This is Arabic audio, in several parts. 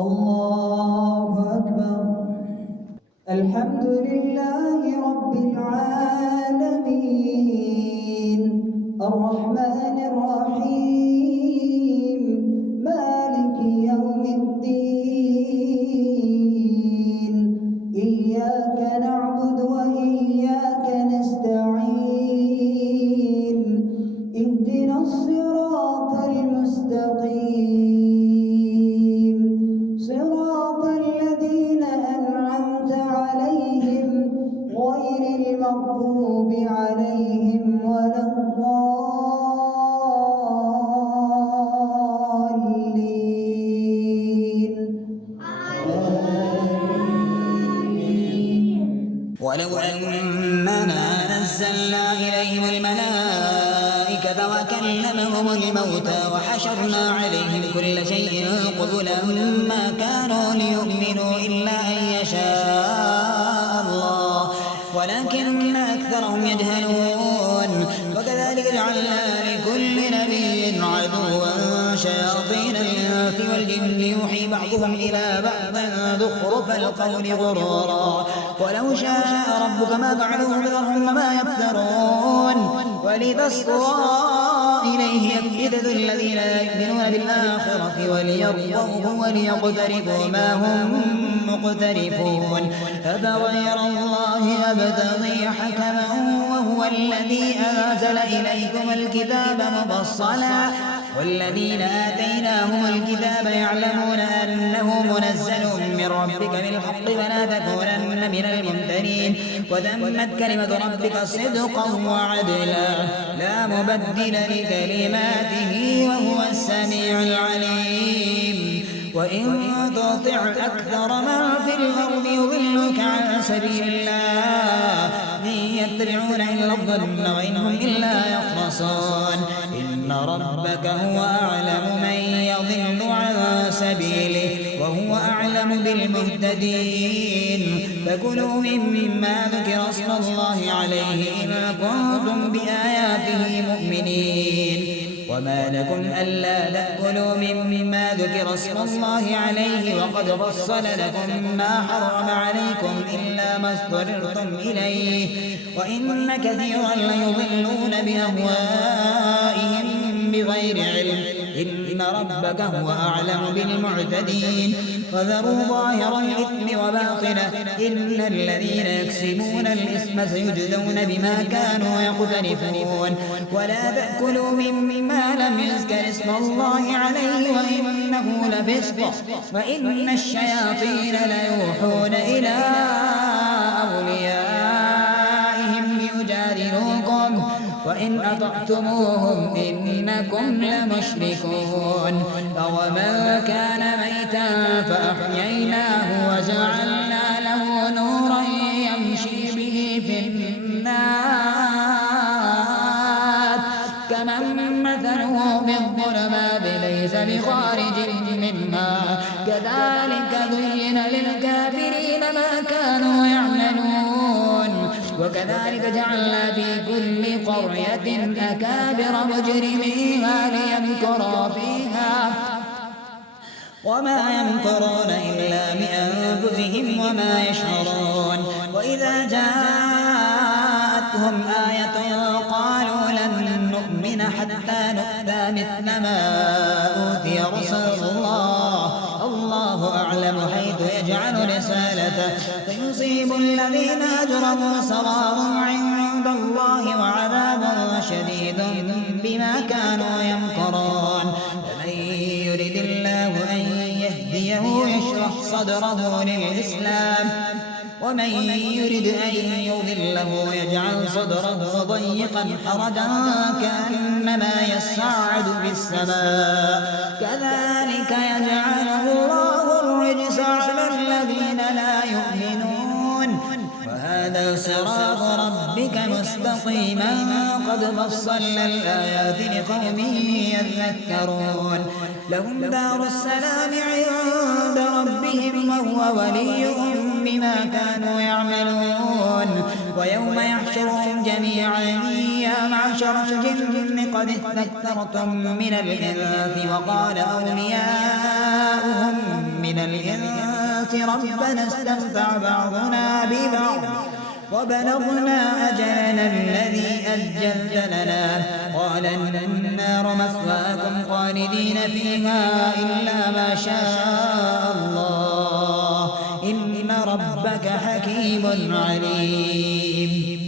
الله أكبر. الحمد لله رب العالمين الرحمن الرحيم مالك يوم الدين إياك نعبد وإياك نستعين اهدنا الصراط المستقيم صراط الذين أنعمت عليهم غير المغضوب عليهم ولا الضالين. ولو أننا نزلنا إليهم الملائكة وكلمهم الموتى وحشرنا عليهم كل شيء قبلا ما كانوا ليؤمنوا إلا أن يشاء الله ولكن أكثرهم يجهلون. وكذلك جعلنا لكل نبي عدوا شياطين الإنس والجن يوحي بعضهم إلى بعض زخرف القول غرورا ولو شاء ربك ما فعلوه فذرهم وما يفترون. ولتصغى إليه أفئدة الذين لا يؤمنون بالآخرة وليرضوه وليقترفوا ما هم مقترفون. أفغير الله أبتغي حكما وهو الذي أنزل إليكم الكتاب مفصلا والذين آتيناهم الكتاب يعلمون أنه منزل من ربك بالحق فلا تكونن من الممترين. وتمت كلمة ربك صدقا وعدلا لا مبدل لكلماته وهو السميع العليم. وإن تطع أكثر من في الأرض يضلك عن سبيل الله إن يتبعون إلا الظن وإنهم إلا يخرصون. إن ربك هو أعلم من يضل عن سبيله وهو أعلم بالمهتدين. فكلوا مما ذكر اسم الله عليه إن كنتم بآياته مؤمنين. وما لكم ألا تأكلوا مما ذكر اسم الله عليه وقد فصل لكم ما حرم عليكم إلا ما اضطررتم إليه وإن كثيرا ليضلون بأهوائهم بغير علم إن ربك هو أعلم بالمعتدين. وذروا ظاهر الإثم وباطنه إن الذين يكسبون الإثم سيجزون بما كانوا يقترفون. ولا تأكلوا مما لم يذكر اسم الله عليه وإنه لفسق وإن الشياطين ليوحون إلى أوليائهم ليجادلوكم وإن أطعتموهم إنكم لمشركون. أومن كان ميتا فأحييناه وجعلنا له نورا يمشي به في الناس كمن مثله بالظلمات ليس بخارج منها كذلك زين للكافرين ما كانوا يعملون. وكذلك جعلنا في كل قرية أكابر مجرميها ليمكروا فيها وما يمكرون إلا بأنفسهم وما يشعرون. وإذا جاءتهم آية قالوا لن نؤمن حتى نؤتى مثل ما أوتي رسل الله أعلم حيث يجعل رسالته فيصيب الذين أجرموا صغار عند الله وعذاب شديد بما كانوا يمكرون. فمن يرد الله أن يهديه يشرح صدره للإسلام ومن يرد أن يضله يجعل صدره ضيقا حرجا كأنما يصعد في السماء كذلك يجعل الله الرجس على الذين لا يؤمنون. وهذا صراط ربك مستقيما قد فصلنا الآيات لقوم يذكرون. لهم دار السلام عند ربهم وهو وليهم بما كانوا يعملون. ويوم يحشرهم جميعا يا معشر الجن قد استكثرتم من الإنس وقال أولياؤهم من الإنس ربنا استمتع بعضنا ببعض وبلغنا أجلنا الذي أجلت لنا قال النار مثواكم خالدين فيها إلا ما شاء الله إن ربك حكيم عليم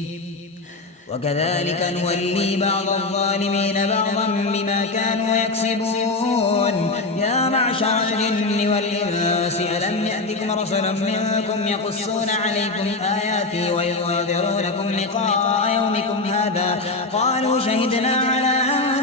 وكذلك نولي بعض الظالمين بعضا بما كانوا يكسبون يا معشر الجن والإنس ألم يأتكم رسل منكم يقصون عليكم آياتي وينذرونكم لقاء يومكم هذا قالوا شهدنا على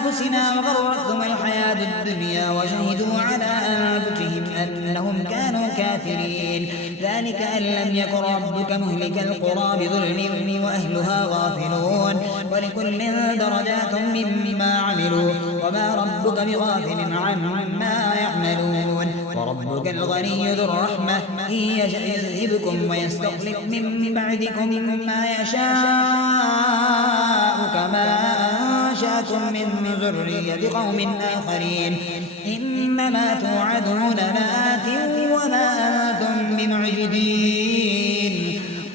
أنفسنا وغرتهم الحياة الدنيا وشهدوا على أنفسهم أنهم كانوا كافرين ذلك أن لم يكن ربك مهلك القرى بظلم وأهلها غافلون ولكل درجات مما عملوا وما ربك بغافل عما يعملون وربك الغني ذو الرحمة إن يشأ يذهبكم ويستخلف من بعدكم ما يشاء كما أنشأكم من ذرية قوم آخرين إنما توعدون لآت وما أنتم بمعجزين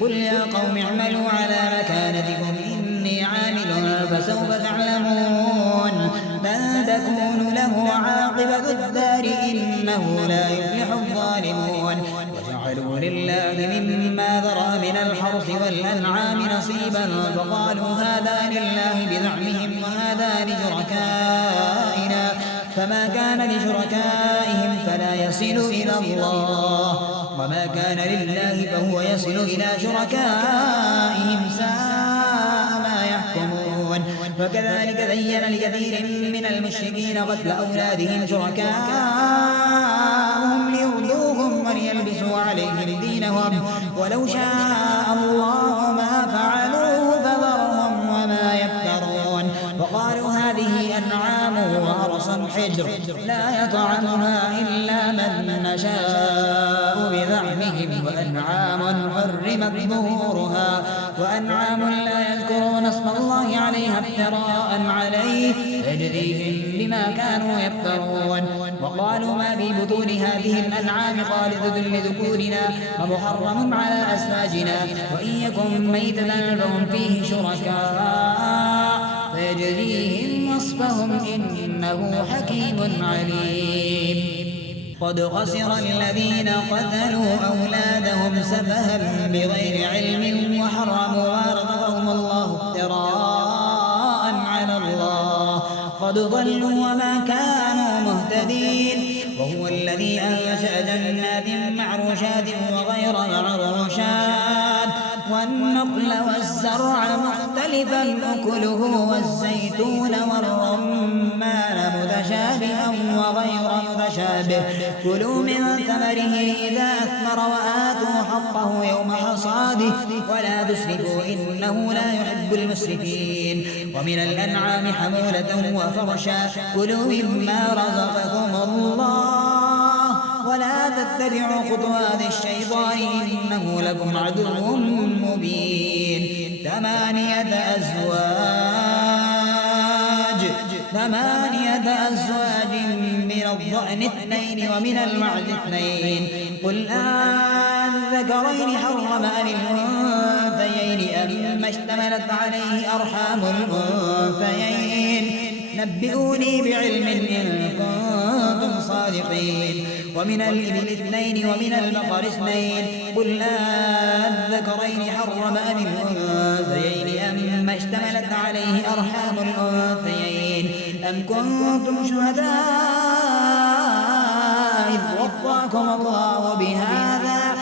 قل يا قوم اعملوا على مكانتكم إني عامل فسوف تعلمون من تكون له عاقبة الدار إنه لا يفلح الظالمون وجعلوا لله مما ذرأ من الحرث والأنعام نصيبا فقالوا هذا لله بزعمهم وهذا لشركائنا فما كان لشركائهم فلا يصل إلى الله وما كان لله فهو يصل إلى شركائهم ساء ما يحكمون وكذلك زين لكثير من المشركين قتل أولادهم شركاءهم ليردوهم وليلبسوا عليهم دينهم ولو شاء الله ما فعلوه فذرهم وما يفترون وقالوا هذه أنعام وحرث حجر لا يطعمها إلا من نشاء بزعمهم وأنعام حرمت ظهورها وأنعام لا يذكرون اسم الله عليها افتراء عليه يجزيهم بما كانوا يفترون وقالوا ما في بطون هذه الأنعام خالصة لذكورنا ومحرم على أزواجنا وإن يكن ميتة فهم فيه شركاء فيجزيهم وصفهم إنه حكيم عليم قد خسر الذين قتلوا أولادهم سفها بغير علم وحرموا ما رزقهم الله افتراء على الله قد ضلوا وما كانوا مهتدين وهو الذي أنشأ جنات معروشات وغير معروشات والنخل والزرع مختلفا أكله والزيتون والرمان متشابها وغير متشابه كلوا من ثمره إذا أثمر وآتوا حقه يوم حصاده ولا تسرفوا إنه لا يحب المسرفين ومن الأنعام حمولة وفرشا كلوا مما رزقكم الله ولا تتبعوا خطوات الشيطان إنه لكم عدو مبين ثمانية أزواج من الضأن اثنين ومن المعز اثنين قل أذكرين حرم أم الأنثيين أما اشتملت عليه أرحام الأنثيين نبئوني بعلم إن كنتم صادقين ومن الإبل اثنين ومن البقر اثنين قل أذكرين حرم أم الأنثيين أما اشتملت عليه أرحام الأنثيين أم كنتم شهداء إذ وصاكم الله بهذا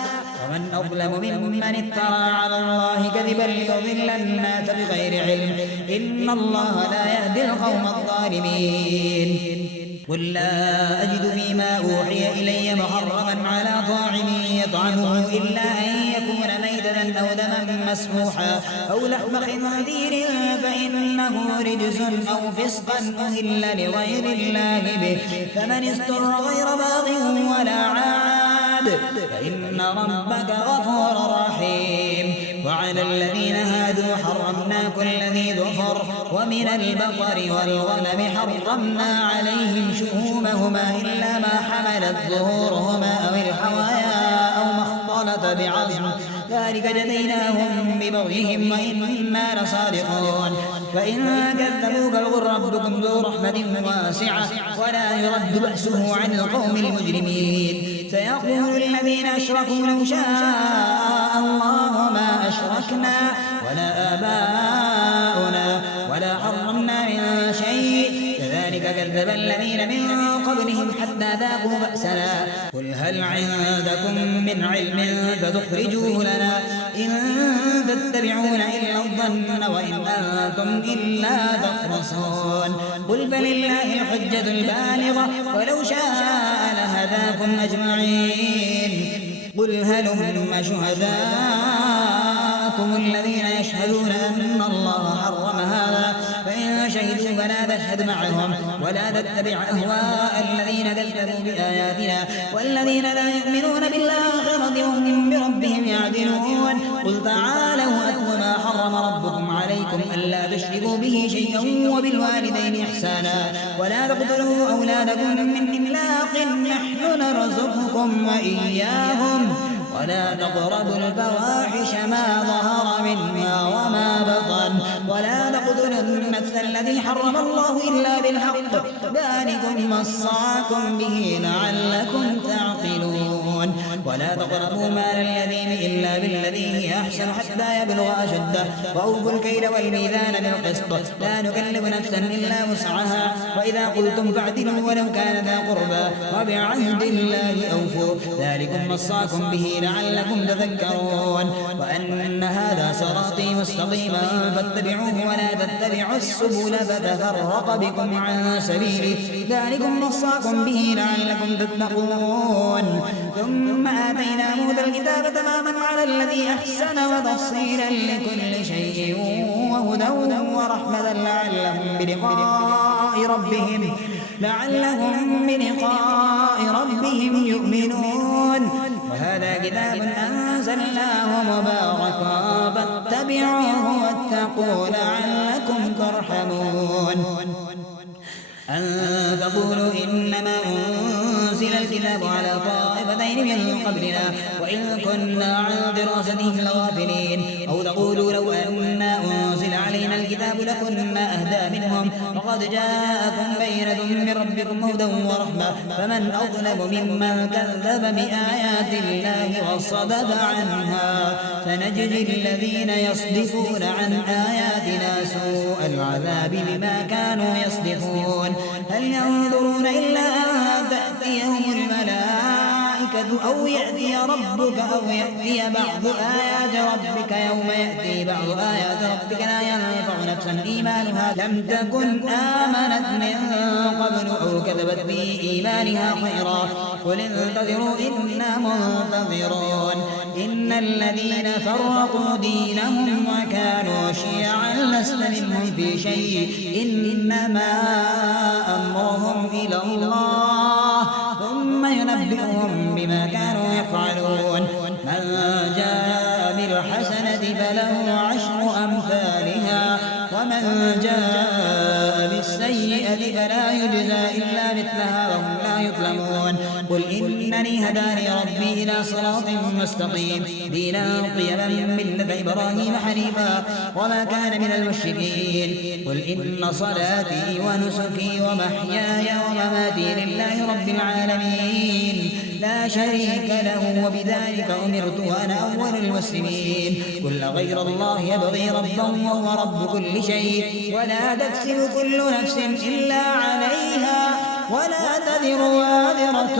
ومن أظلم ممن افترى على الله كذبا ليضل الناس بغير علم إن الله لا يهدي القوم الظالمين قل لا أجد فيما أوحي إلي محرما على طاعم يطعمه إلا أن يكون ميتة أو دما مسفوحا أو لحم خنزير فإنه رجس أو فسقا أهل لغير الله به فمن استر غير باغ ولا عاد فإن ربك غفور رحيم وعلى الذين هادوا حرمنا كل ذي ظفر ومن البقر والغنم حرمنا عليهم شهومهما إلا ما حملت ظهورهما أو الحوايا أو بعظم ذلك جزيناهم ببغيهم وإنا لصادقون فإن كذبوك فقل ربكم ذو رحمة واسعة ولا يرد بأسه عن القوم المجرمين سيقول الذين أشركوا لو شاء الله ما أشركنا ولا آباؤنا ولا حرمنا من شيء كذلك كذب الذين من قبلهم حتى ذاقوا بأسنا قل هل عندكم من علم فتخرجوه لنا إن تتبعون إلا الظن وإن أنتم إلا تخرصون قل فلله الحجة البالغة ولو شاء لهداكم أجمعين قل هلم شهداءكم الذين يشهدون أن الله حرم هذا فإن شهدوا فلا تشهد معهم ولا تتبع أهواء الذين كذبوا بآياتنا والذين لا يؤمنون بالآخرة وهم بربهم يعدلون قل تعالوا أتل ما حرم ربكم عليكم ألا تشركوا به شيئا وبالوالدين إحسانا ولا تقتلوا أولادكم من إملاق نحن نرزقكم وإياهم ولا تقربوا الفواحش ما ظهر منها وما بطن ولا تقتلوا النفس الذي حرم الله إلا بالحق ذلكم وصاكم به لعلكم تعقلون ولا تقربوا مال اليتيم إلا بالذي هي أحسن حتى يبلغ أشده وأوفوا الكيل والميزان بالقسط لا نكلف نفسا إلا وسعها وإذا قلتم فاعدلوا ولو كان ذا قربى وبعهد الله أوفوا ذلكم وصاكم به لعلكم تذكرون وأن هذا صراطي مستقيما فاتبعوه ولا تتبعوا السبل فتفرق بكم عن سبيله ذلكم وصاكم به لعلكم تتقون ثم آتينا موسى الكتاب تماما على الذي أحسن وتفصيلا لكل شيء وهدى ورحمة لعلهم بلقاء ربهم يؤمنون وهذا كتاب أنزلناه مباركا فاتبعوه واتقوا لعلكم ترحمون أن تقولوا إنما أنزل الكتاب على طائفتين من قبلنا وإن كنا عن دراستهم لغافلين أو تقولوا لو أنا أنزل علينا الكتاب لكنا أهدى منهم وقد جاءكم بينة من ربكم هدى ورحمة فمن أظلم ممن كذب بآيات الله وصدف عنها سنجزي الذين يصدفون عن آياتنا سوء العذاب بما كانوا يصدفون هل ينظرون إلا أن تأتيهم الملائكة أو يأتي ربك أو يأتي بعض آيات ربك يوم يأتي بعض آيات ربك لا ينفع نفسا إيمانها لم تكن آمنت من قبل أو كذبت في إيمانها خيرا قل انتظروا إنا منتظرون إن الذين فرقوا دينهم وكانوا شيعا لست منهم في شيء إنما أمرهم إلى الله ثم ينبئهم بما كانوا يفعلون من جاء بالحسنة فله عشر أمثالها ومن جاء بالسيئة فلا يجزى إلا مثلها وهم لا يظلمون قل إنني هداني ربي إلى صراط مستقيم دينا قيما ملة إبراهيم حنيفا وما كان من المشركين قل إن صلاتي ونسكي ومحياي ومماتي لله رب العالمين لا شريك له وبذلك أمرت وأنا أول المسلمين قل غير الله يبغي ربا وهو رب كل شيء ولا تكسب كل نفس إلا عليها ولا تذر وازرة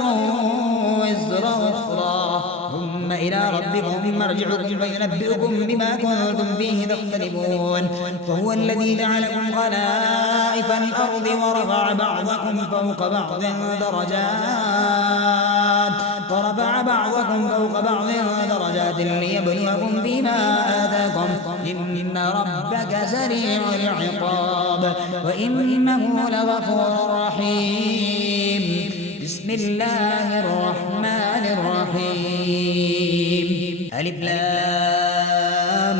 وزر أخرى ثم إلى ربكم مرجعكم فينبئكم بما كنتم فيه تختلفون وهو الذي جعلكم خلائف الأرض ورفع بعضكم فوق بعض درجات ليبلوكم فيما آتاكم إن ربك سريع العقاب وإنه لغفور رحيم بسم الله الرحمن الرحيم ألف لام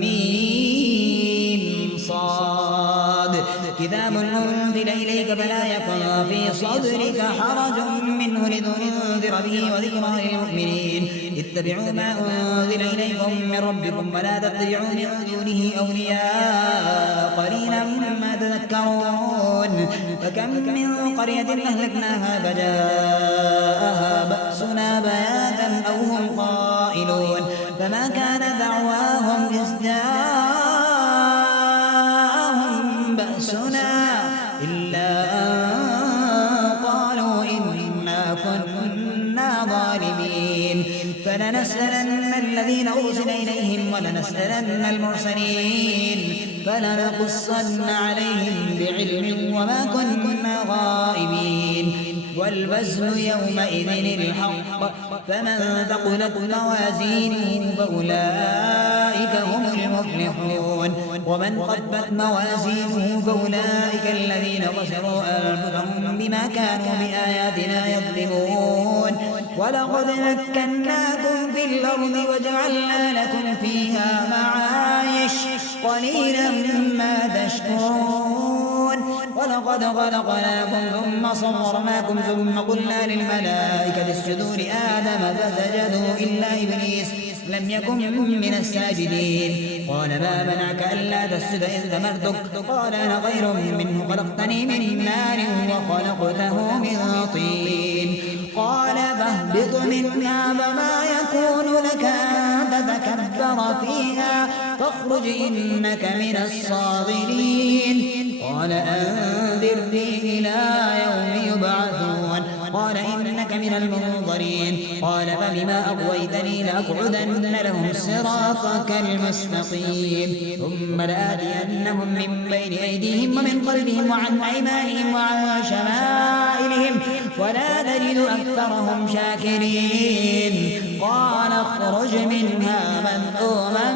ميم صاد كتاب أنزل إليك فلا يكن في صدرك حرج منه لتنذر به وذكرى للمؤمنين اتبعوا ما أنزل إليكم من ربكم ولا تتبعوا من دونه أولياء قليلا ما تذكرون فكم من قرية أهلكناها فجاءها بأسنا بياتا أو هم قائلون فما كان دعواهم إذ جاءهم بأسنا إلا أن قالوا إنا كنا ظالمين فلنسألن الذين أرسل إليهم ولنسألن المرسلين فلنقصن عليهم بعلم وما كنا غائبين والوزن يومئذ الحق فمن ثقلت موازينه فأولئك هم المفلحون ومن خفت موازينه فأولئك الذين خسروا أنفسهم بما كانوا بآياتنا يظلمون ولقد مكناكم في الأرض وجعلنا لكم فيها معايش قليلا ما تشكرون ولقد خلقناكم ثم صورناكم ثم قلنا للملائكة اسجدوا لآدم فسجدوا إلا إبليس لم يكن من الساجدين قال ما منعك ألا تسجد إذ أمرتك قال أنا خير منه خلقتني من نار وخلقته من طين قال فاهبط منها فما يكون لك أن تتكبر فيها فاخرج إنك من الصاغرين قال أنذرني إلى يوم يبعثون قال إنك من المنظرين قال فبما أغويتني لأقعدن لهم صراطك المستقيم ثم لآتينهم من بين أيديهم ومن خلفهم وعن أيمانهم وعن شمائلهم ولا تجد أكثرهم شاكرين قال اخرج منها مذءوما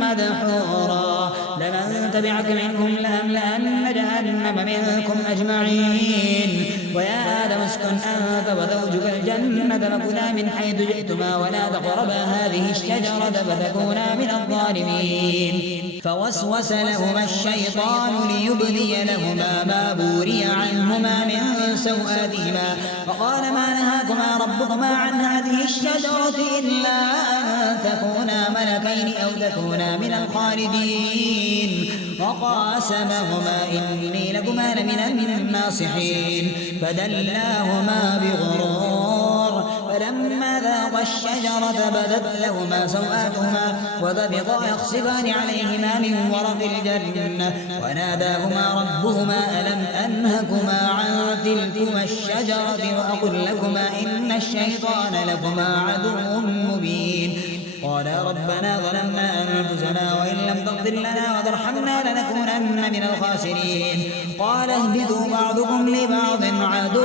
مدحورا لمن تبعك منهم لأملأن جهنم منكم أجمعين ويا آدم اسكن أنت وزوجك الجنة فكلا من حيث جئتما ولا تقربا هذه الشجرة فتكونا من الظالمين فوسوس لهما الشيطان ليبدي لهما ما بوري عنهما من سوآتهما فقال ما نهاكما ربكما عن هذه الشجرة إلا أن تكونا ملكين أو تكونا من الخالدين وقاسمهما إني لكما لمن الناصحين فدلاهما بغرور فلما ذاقا الشجرة بدت لهما سوآتهما وطفقا يخصفان عليهما من ورق الجنة وناداهما ربهما ألم أنهكما عن تلكما الشجرة وأقل لكما إن الشيطان لكما عدو مبين قالا ربنا ظلمنا أنفسنا وإن لم تغفر لنا وترحمنا لنكونن من الخاسرين قال اهبطوا بعضكم لبعض عدو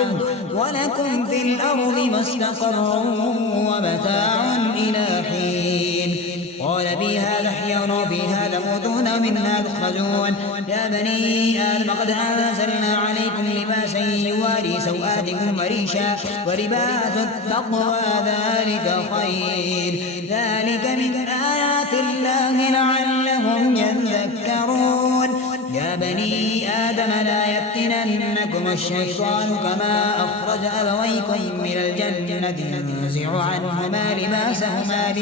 ولكم في الأرض مستقر ومتاع إلى حين قال فيها تحيون وفيها تموتون ومنها تخرجون يا بني آدم قد أنزلنا عليكم لباسا يواري سوآتكم وريشا ولباس التقوى ذلك خير ذلك من آيات الله لعلهم يذكرون يا بني آدم لا يفتننكم الشيطان كما أخرج أبويكم من الجنة ينزع عنهما لباسهما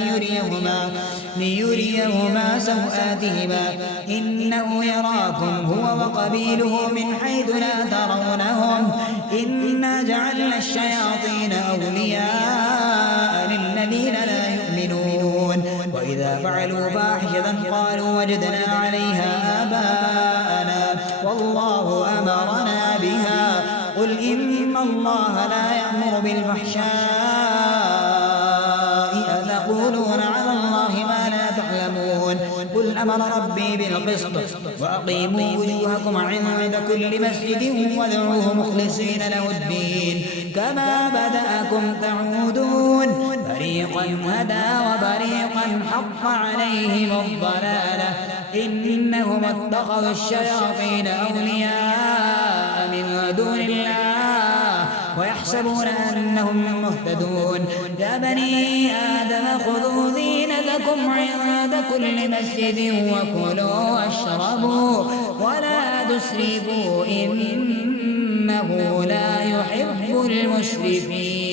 ليريهما سوآتهما إنه يراكم هو وقبيله من حيث لا ترونهم إنا جعلنا الشياطين أولياء للذين لا يؤمنون وإذا فعلوا فاحشة قالوا وجدنا عليها آباءنا والله أمرنا بها قل إن الله لا يأمر بالفحشاء أتقولون على الله ما لا تعلمون قل أمر ربي بالقسط وأقيموا وجوهكم عند كل مسجد وادعوه مخلصين له الدين كما بدأكم تعودون فريقا هدى وفريقا حق عليهم الضلالة إنهم اتخذوا الشياطين أولياء من دون الله ويحسبون أنهم مهتدون يا بني آدم خذوا زينتكم عند كل مسجد وكلوا واشربوا ولا تسرفوا إنه لا يحب المسرفين.